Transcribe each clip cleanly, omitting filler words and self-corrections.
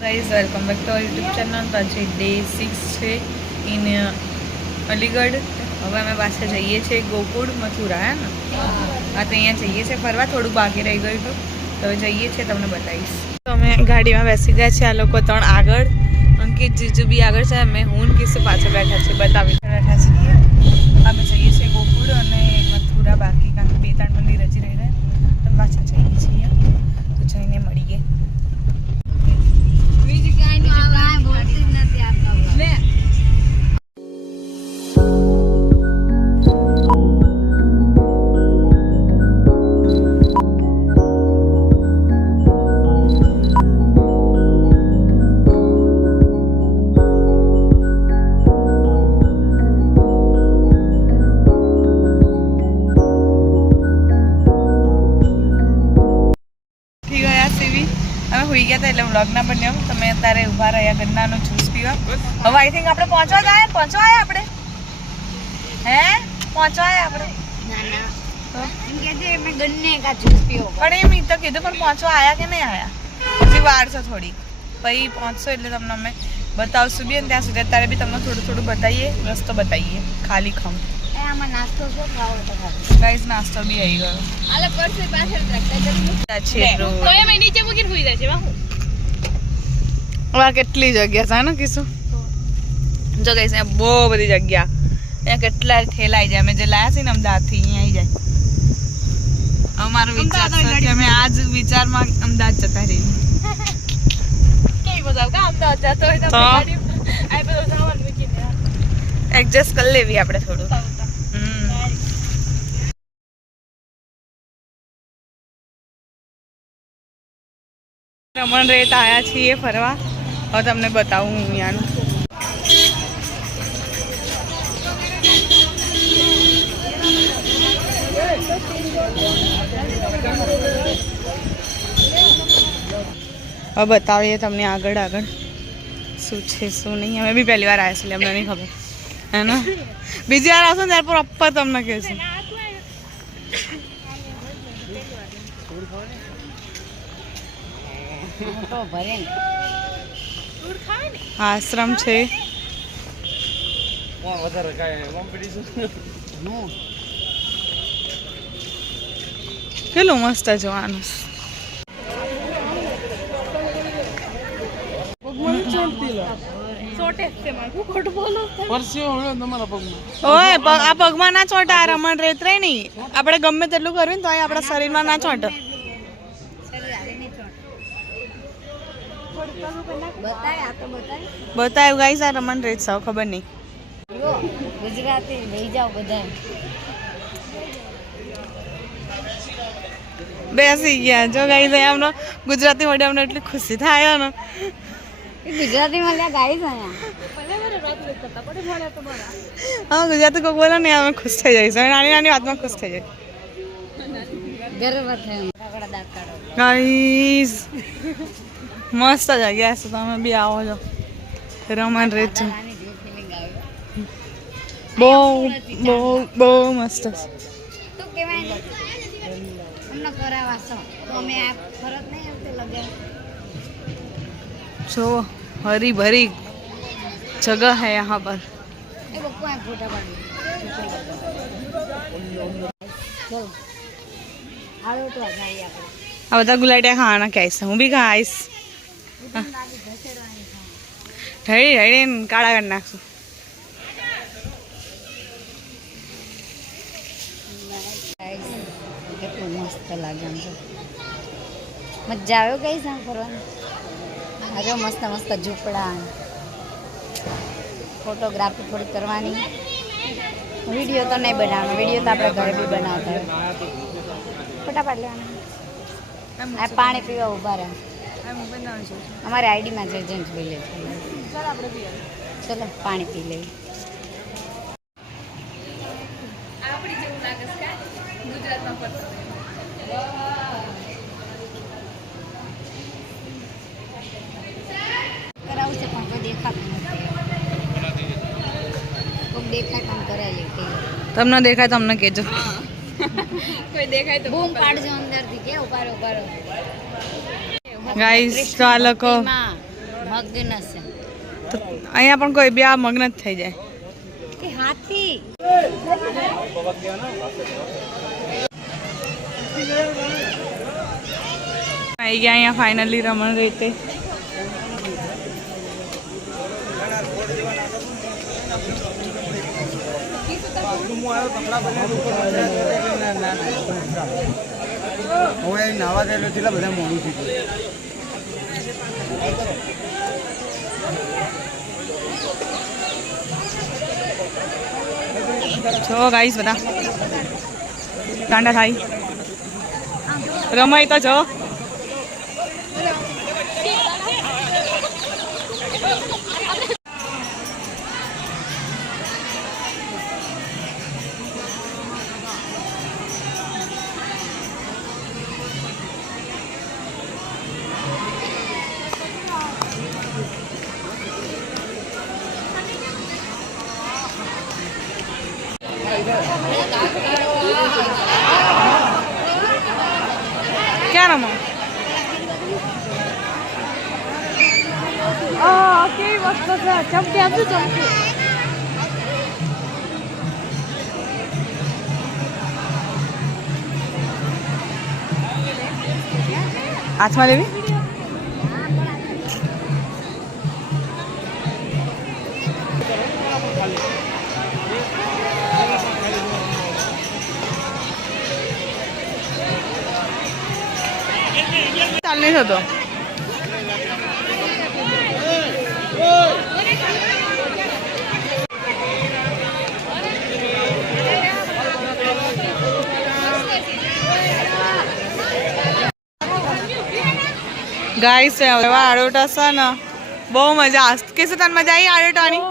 Guys welcome back to YouTube channel. तो आज day 6 है इन अलीगढ़। હવે અમે પાછા જઈએ છીએ ગોકુળ મથુરા હે ને આ તો અહીંયા જઈએ છીએ ફરવા, થોડું બાકી રહી ગયું હતું તો હવે જઈએ છીએ, તમને બતાવીશ। તો અમે ગાડીમાં બેસી ગયા છીએ, આ લોકો ત્રણ આગળ, અંકિત જીજુ બી આગળ છે, અમે હું કિસ્સુ પાછળ બેઠા છીએ, બતાવી બેઠા છીએ। અમે જઈએ છીએ ગોકુળ અને મથુરા, બાકી કારણ કે 2-3 મંદિર હજી રહી રહ્યા, અમે પાછા જઈએ છીએ તો જઈને મળીએ। हुई गया था એટલે વ્લોગ ના બન્યો, તમે અત્યારે ઊભા રહ્યા ગન્નાનો જ્યુસ પીવા। હવે આઈ થિંક આપણે પહોંચવા આયા આપણે, હે પહોંચવા આયા આપણે? ના ના તો એમ કે છે મે ગન્ને કા જ્યુસ પીવો, પણ એમ તો કીધું, પણ પહોંચવા આયા કે નહીં આયા? હજી વાર છે થોડી, પછી પહોંચશો એટલે તમને અમે બતાવશું બી, અને ત્યાં સુધી અત્યારે બી તમને થોડું બતાવીએ, રસ્તો બતાવીએ ખાલી ખમ। આમાં નાસ્તો શું ખાવો તો ગાઈસ, નાસ્તો બી આવી ગયો, આલે પરસે પાછળ રાખતા છે તો એમ નીચે મૂકીને હોઈ જાય છે વાહ। વા કેટલી જગ્યા છે ને કિસુ, જો ગાઈસ અહીંયા બહુ બધી જગ્યા, અહીંયા કેટલા ઠેલા આવી જાય, અમે જે લાયા છે ને અમદાવાદથી અહીંયા આવી જાય। અમારો વિચાર છે કે અમે આજ વિચારમાં અમદાવાદ જતા રહીએ, કેવી મજા આવે અમદાવાદ જતો હોય તો ગાડી આ બધું સામાન મૂકીને એડજસ્ટ કરી લેવી આપણે થોડું। રમણ રેત આવ્યા છીએ ફરવા, હવે તમને બતાવું હું અહીંયાનું। હવે બતાવીએ તમને આગળ શું છે શું નહીં, અમે બી પહેલી વાર આવ્યા છીએ, અમને નહીં ખબર હે ને, બીજી વાર આવશો ને ત્યારે પ્રોપર તમને કહેશું। આશ્રમ છે, કેટલું મસ્ત જોવાનું। આ પગમાં ના ચોટે, આ રમણ રેત રહી નહીં, આપણે ગમે તેટલું કરવું ને તો આપણા શરીરમાં ના ચોટે। બતાવ્યું ગાઈસ, આ રમણ રેત સાવ ખબર નહીં, ગુજરાતી લઈ જાઓ બધા, બેસી ગયા જો ગાઈસ। અમને ગુજરાતી મળે, અમને એટલી ખુશી થાય ને, ગુજરાતી મળ્યા ગાઈસ અહીંયા। હા ગુજરાતી કોઈ બોલે ને અમે ખુશ થઈ જઈશું, નાની નાની વાતમાં ખુશ થઈ જાય ગાઈસ। મસ્ત જગ્યા છે, તમે બી આવો છો, રમણ રેત છે, બહુ મસ્ત છે। जो हरी भरी जगह है यहाँ पर। आ बता गुलाटिया खाना कैसे, हूँ भी खाईस, ढड़ी ढड़ी काड़ा कर नाखसु। मस्त लागे मजा आवे गई सा फरवानी। अरे मस्त मस्त झूपड़ा, फोटोग्राफी थोड़ी करवानी, वीडियो तो नहीं बनाना, वीडियो तो अपने घरे भी बनाता है, फोटा पाड़ लेवाना। आ पानी पीवा उभा रहे, हमारे आईडी में जे जेंट्स भी ले, चलो पानी पी ले। તમને દેખાય તમને કહેજો, કોઈ દેખાય તો બૂમ પાડજો અંદરથી, કે ઉપારો ઉપારો। ગાઈસ ચાલકો મગ્ન છે તો અહીંયા પણ કોઈ બે આ મગ્ન જ થઈ જાય. કે હાથી આવી ગયા અહીંયા ફાઇનલી રમણ રીતે. હવે નાવા ગયેલો છે બધા મોડું થઈ ગયું. છો ગાઈસ બધા ગાંડા થાય રમાય તો છો. ક્યાં રમો? કેવી વસ્તુ છે ચમકી આપતું ચમકી. હાથમાં લેવી. ચાલ નહીં થતો. ગાઈસ એવા આડોટા છે ને બહુ મજા આવે. કે તને મજા આવી આડોટાની?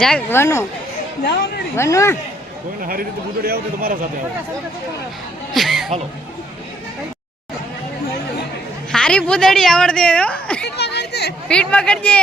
જાગ વનુ વનુ કોઈને સારી રીતે બુડડી આવતી તો મારા સાથે આવો. હાલો હારી બુદડી આવડતી હો. પીઠ પકડજે.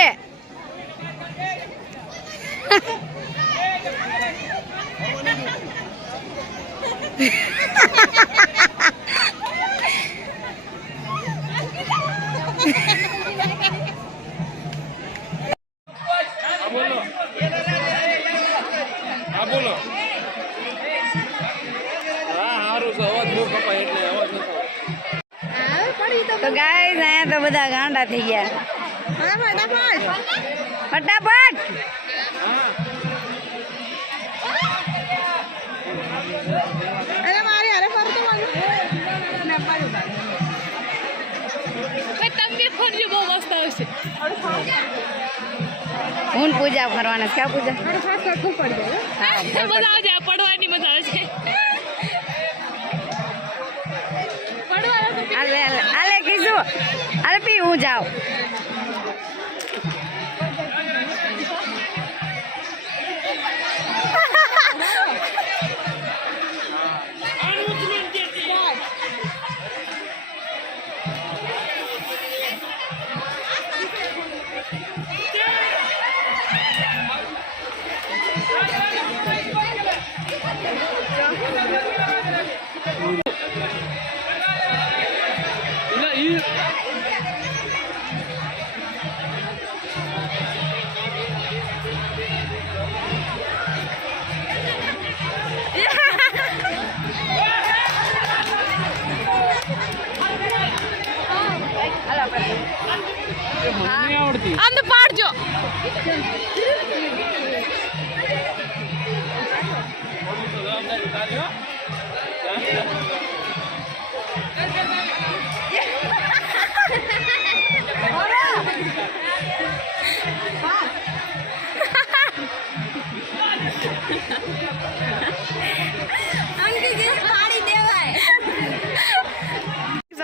તો ગાઈસ અહીંયા તો બધા ગાંડા થઈ ગયા. ફટાફટ હું પૂજા કરવાના. ક્યાં પૂજા? પડવાની મજા આવે છે. હાલે હાલે કીધું હાલે પી હું જાઉં.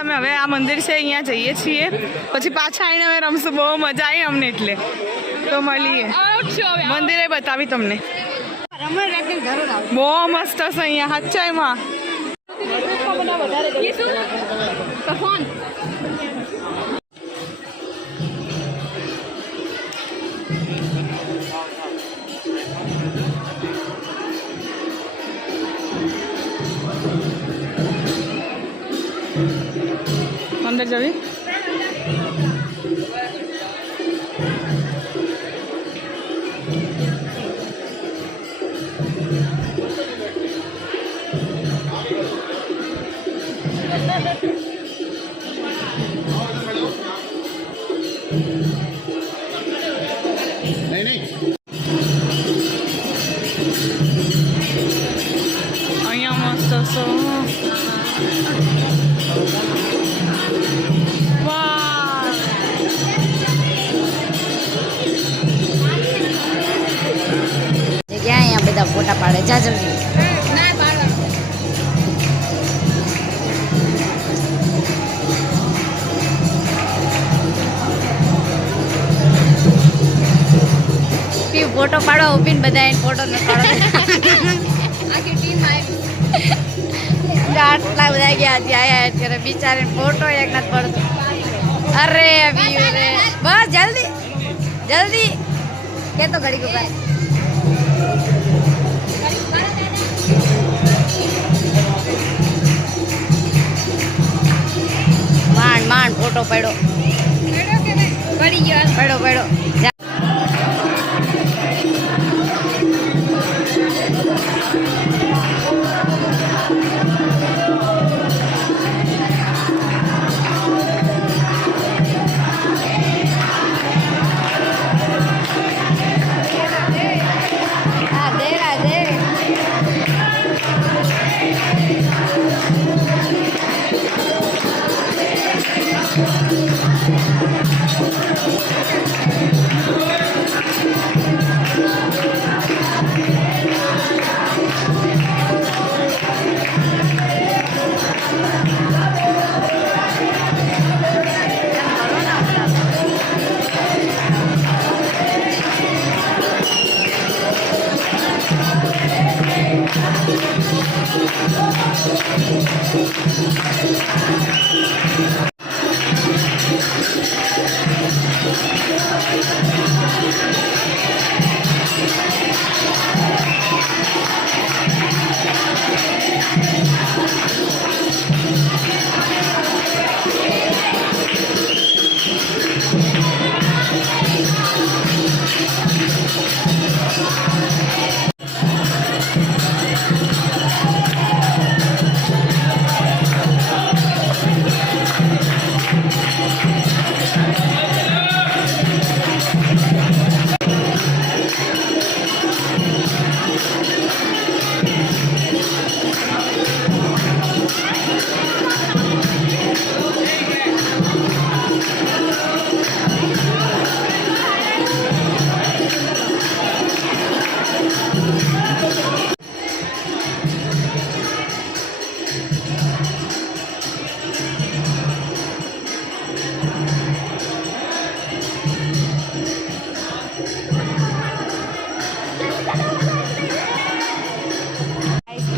અમે હવે આ મંદિર છે અહીંયા જઈએ છીએ, પછી પાછા આવીને હવે રમશું. બહુ મજા આવી અમને, એટલે તો મળીએ. મંદિરે બતાવી તમને, બહુ મસ્ત છે અહીંયા હચ્ચાઈમાં. અંદર જવી અહીંયા મસ્ત છો. જગ્યા અહીંયા બધા ફોટા પાડે. જા જલ્દી. ફોટો પાડો ઉભીને બધા ફોટો ન પાડો. આખી ટીમ આવી આટલા બધા ગયા આયા કરે બિચારી ફોટો એક નથી પડતો. અરે વ્યુ રે બસ જલ્દી જલ્દી કે તો ઘડી ઉભા. માંડ ફોટો પડ્યો પડી ગયો પડ્યો.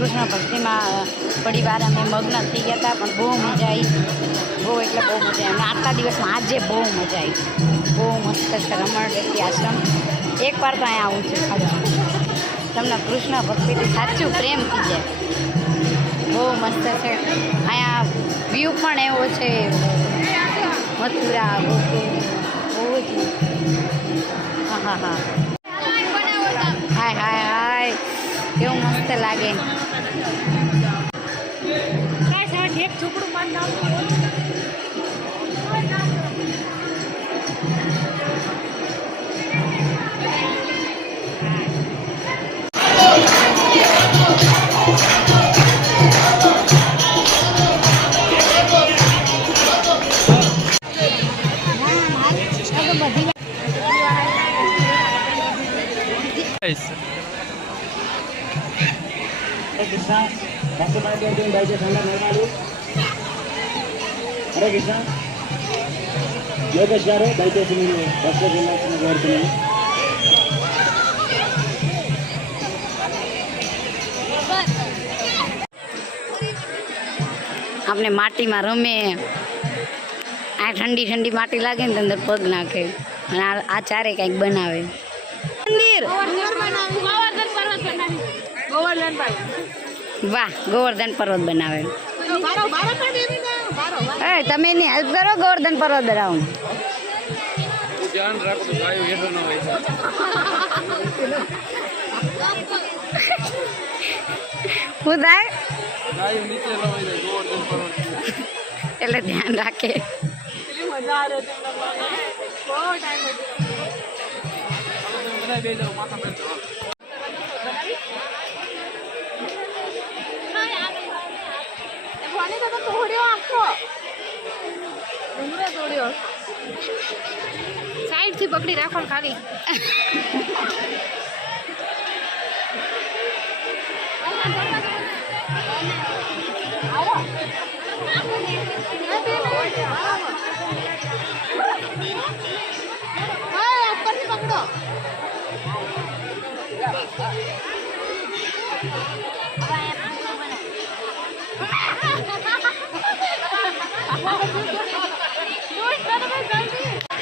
કૃષ્ણ ભક્તિમાં થોડી વાર અમે મગ્ન થઈ ગયા હતા, પણ બહુ મજા આવી. બહુ એટલે બહુ મજા આવી. અને આટલા દિવસમાં આજે બહુ મજા આવી. બહુ મસ્ત છે રમણ રેતી આશ્રમ. એકવાર તો અહીંયા આવું છું. સાચું તમને કૃષ્ણ ભક્તિથી સાચું પ્રેમ થઈ જાય. બહુ મસ્ત છે અહીંયા. વ્યૂ પણ એવો છે મથુરા ગોકુળ. બહુ જ હા. હાય કેવું મસ્ત લાગે. એક છોકરું માન హరే కృష్ణ లోకేష్ గారు దయచేసి మీరు బస్సులో వెళ్ళాల్సిన కోరుతున్నాను. આપણે માટીમાં રમે, આ ઠંડી ઠંડી માટી લાગે ને તો અંદર પગ નાખે અને આ ચારે કંઈક બનાવે. મંદિર વાહ, ગોવર્ધન પર્વત બનાવે. તમે એની હેલ્પ કરો, ગોવર્ધન પર્વત બનાવો. શું થાય એટલે ધ્યાન રાખે. સાઈડ થી પકડી રાખો ખાલી.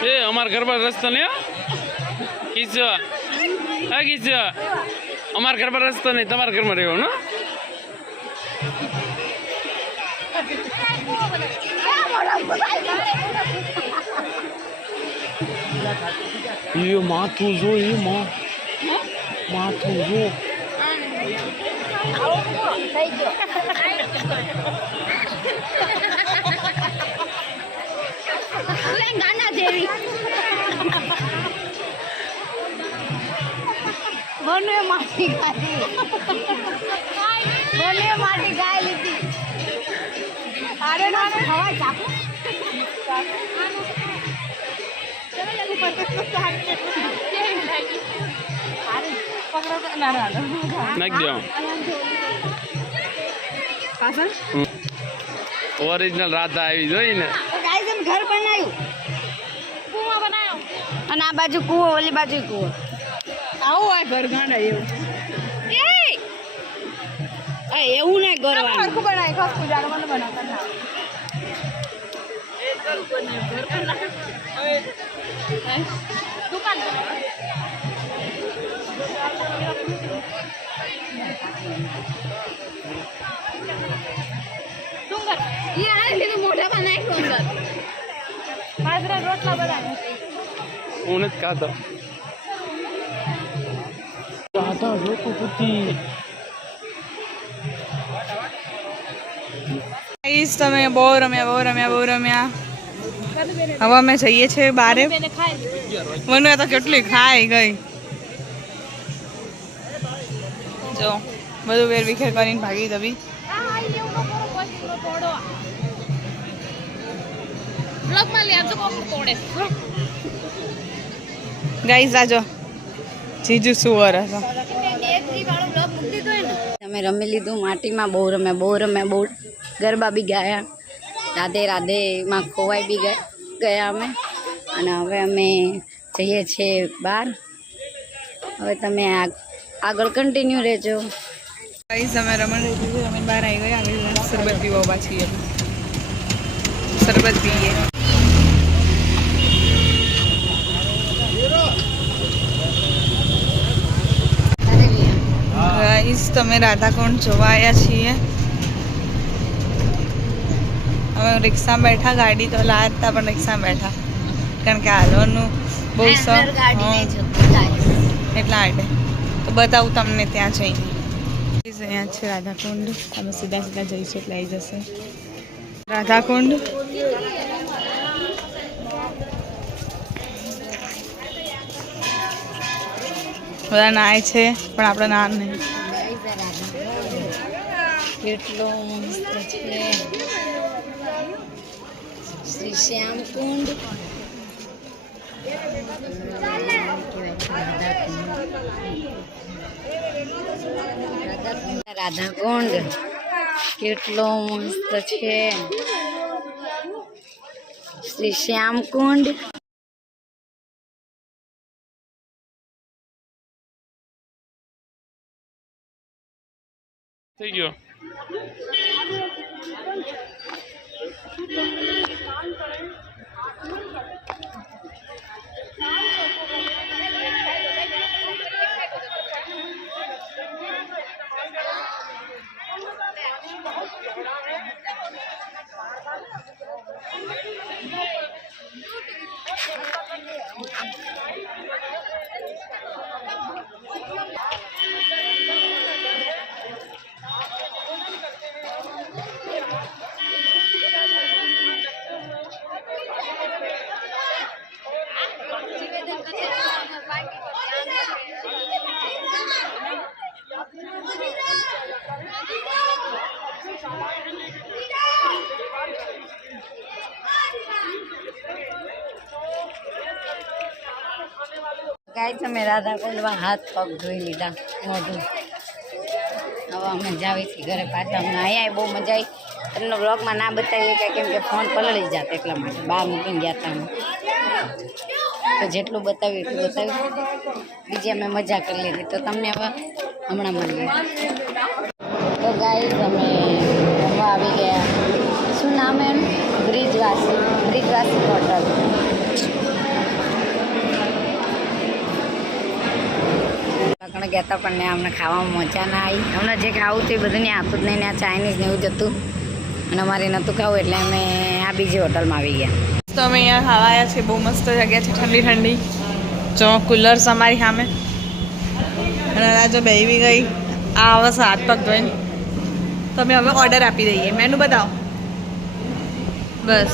એ અમાર ઘર પર રસ્તો ને કીચો હા કીચો અમાર ઘર પર રસ્તો નહીં, તમારા ઘરમાં રહ્યો ને. એ માથું જો, એ માથું જો. ગાના જેવી બને માટી ખાધી, બને માટી ગાય લીધી. અરે ના ખવાય ચાકુ નાખી દો. ઓરિજિનલ રાધા આવી જોઈ ને. ઘર બનાવ્યું, કૂવો બનાવ્યો, અને આ બાજુ કૂવો, ઓલી બાજુ કૂવો. આવું હોય ઘર ગાંડા એવું. એવું નહીં કરવાનું. બનાવી ખાસ પૂજા મને બનાવતા દુકાન મોઢામાં નાખ્યું અંદર. બાજરા રોટલા બનાવે. હું નથી ખાતો. તમે બહુ રમ્યા. હવે અમે જઈએ છીએ બારે. મનુ તો કેટલી ખાઈ ગઈ જો, બધું વેર વિખેર કરીને ભાગી દબી. ગાઈઝ આજો જીજુ સુવર હતો. તમે રમી લીધું માટીમાં, બહુ રમ્યા, બહુ ગરબા બી ગાયા, રાધે રાધે માં ખોવાઈ બી ગયા અમે. અને હવે અમે જઈએ છીએ બહાર. હવે તમે આગળ કન્ટિન્યુ રહેજો. ગાઈઝ અમે રમણ બહાર આવી ગયા. શરબત પીવા પાછી શરબત પીએ. ગાઈઝ તમે રાધાકુંડ જોવા આવ્યા છીએ. અમે રિક્ષામાં બેઠા, ગાડી તો લાવતા પણ રિક્ષામાં બેઠા કારણ કે હાલવાનું બહુ એટલા માટે. તો બતાવું તમને ત્યાં જઈને. અહીંયા છે રાધાકુંડ. અમે સીધા જઈશું એટલે આવી જશે રાધાકુંડ. બધા નાય છે પણ આપણે ના નહીં. કેટલો મસ્ત છે શ્રી શ્યામ કુંડ. રાધા કુંડ. રાધા કુંડ કેટલો મસ્ત છે. શ્રી શ્યામ કુંડ. થઈ ગયો. ગાય તમે રાધા કુંડમાં હાથ પગ ધોઈ લીધા મોઢું. હવે અમે જાવી છીએ ઘરે પાછા. અમને અહીંયા બહુ મજા આવી. તમને બ્લોગમાં ના બતાવીએ કે કેમ કે ફોન પલળી જાત એટલા માટે બહાર મૂકીને ગયા હતા અમે. તો જેટલું બતાવ્યું એટલું બતાવ્યું. બીજી અમે મજા કરી લીધી. તો તમને હવે હમણાં મળીએ. તો ગાય અમે જમવા આવી ગયા. શું નામ એમ? બ્રિજવાસી હોટલ. આપણે ગયા હતા પણ અમને ખાવામાં મજા ના આવી. અમને જે ખાવું હતું એ બધું ને આપતું જ નહીં. આ ચાઇનીઝ ને એવું જ હતું અને અમારે નહોતું ખાવું એટલે અમે આ બીજી હોટલમાં આવી ગયા. તો અમે અહીંયા ખાવા આવ્યા છીએ. બહુ મસ્ત જગ્યા છે, ઠંડી ઠંડી. જો કુલર્સ અમારી સામે. અને રાજો બેહી ગઈ. આ હવે હાથ પગ ધોઈને તમે હવે ઓર્ડર આપી દઈએ. મેનુ બતાવો. બસ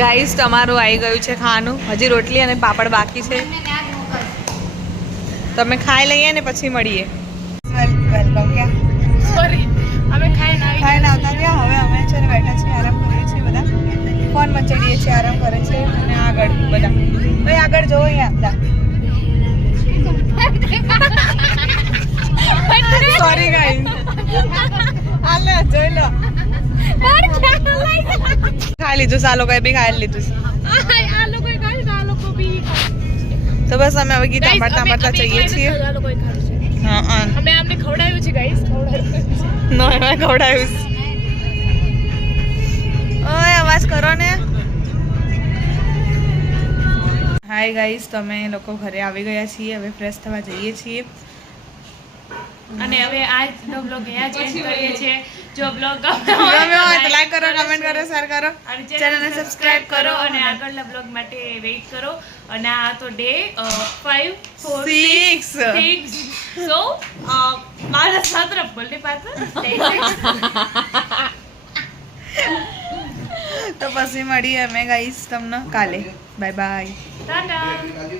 ગાઈસ તમારું આવી ગયું છે ખાવાનું. હજી રોટલી અને પાપડ બાકી છે. તમે ખાઈ લઈએ ને પછી મળીએ. વેલકમ. ક્યાં સોરી અમે ખાઈને આવતા રહ્યા. હવે અમે છે ને બેઠા છીએ, આરામ કરીએ છીએ બધા. ફોન મચાડીએ છીએ, આરામ કરે છે. અને આગળ બધા ભાઈ આગળ જોવો અહીંયા બધા. Sorry guys. હાલે જોઈ લો. ખાઈ લીધું છે આ લોકોએ બી ખાઈ લીધું છે. તો બસ અમે હવે ગીતા મળતા જઈએ છીએ. હા અમે આમને ખવડાવ્યું છે ગાઈસ. નો અમે ખવડાવ્યું છે. ઓય અવાજ કરો ને. હાય ગાઈસ, તો અમે લોકો ઘરે આવી ગયા છીએ. હવે ફ્રેશ થવા જઈએ છીએ. અને હવે આજનો બ્લોગ અહીંયા જ એન્ડ કરીએ છીએ. જો બ્લોગ ગમ્યો હોય તો લાઈક કરો, કમેન્ટ કરો, શેર કરો, અને ચેનલને સબસ્ક્રાઇબ કરો અને આગળના બ્લોગ માટે વેઇટ કરો. અને આ તો ડે 5 4 6 6 સો મારા સાત્ર બોલને પાછળ તો પછી મળીએ અમે ગાઈસ તમને કાલે. Bye bye. ટાટા.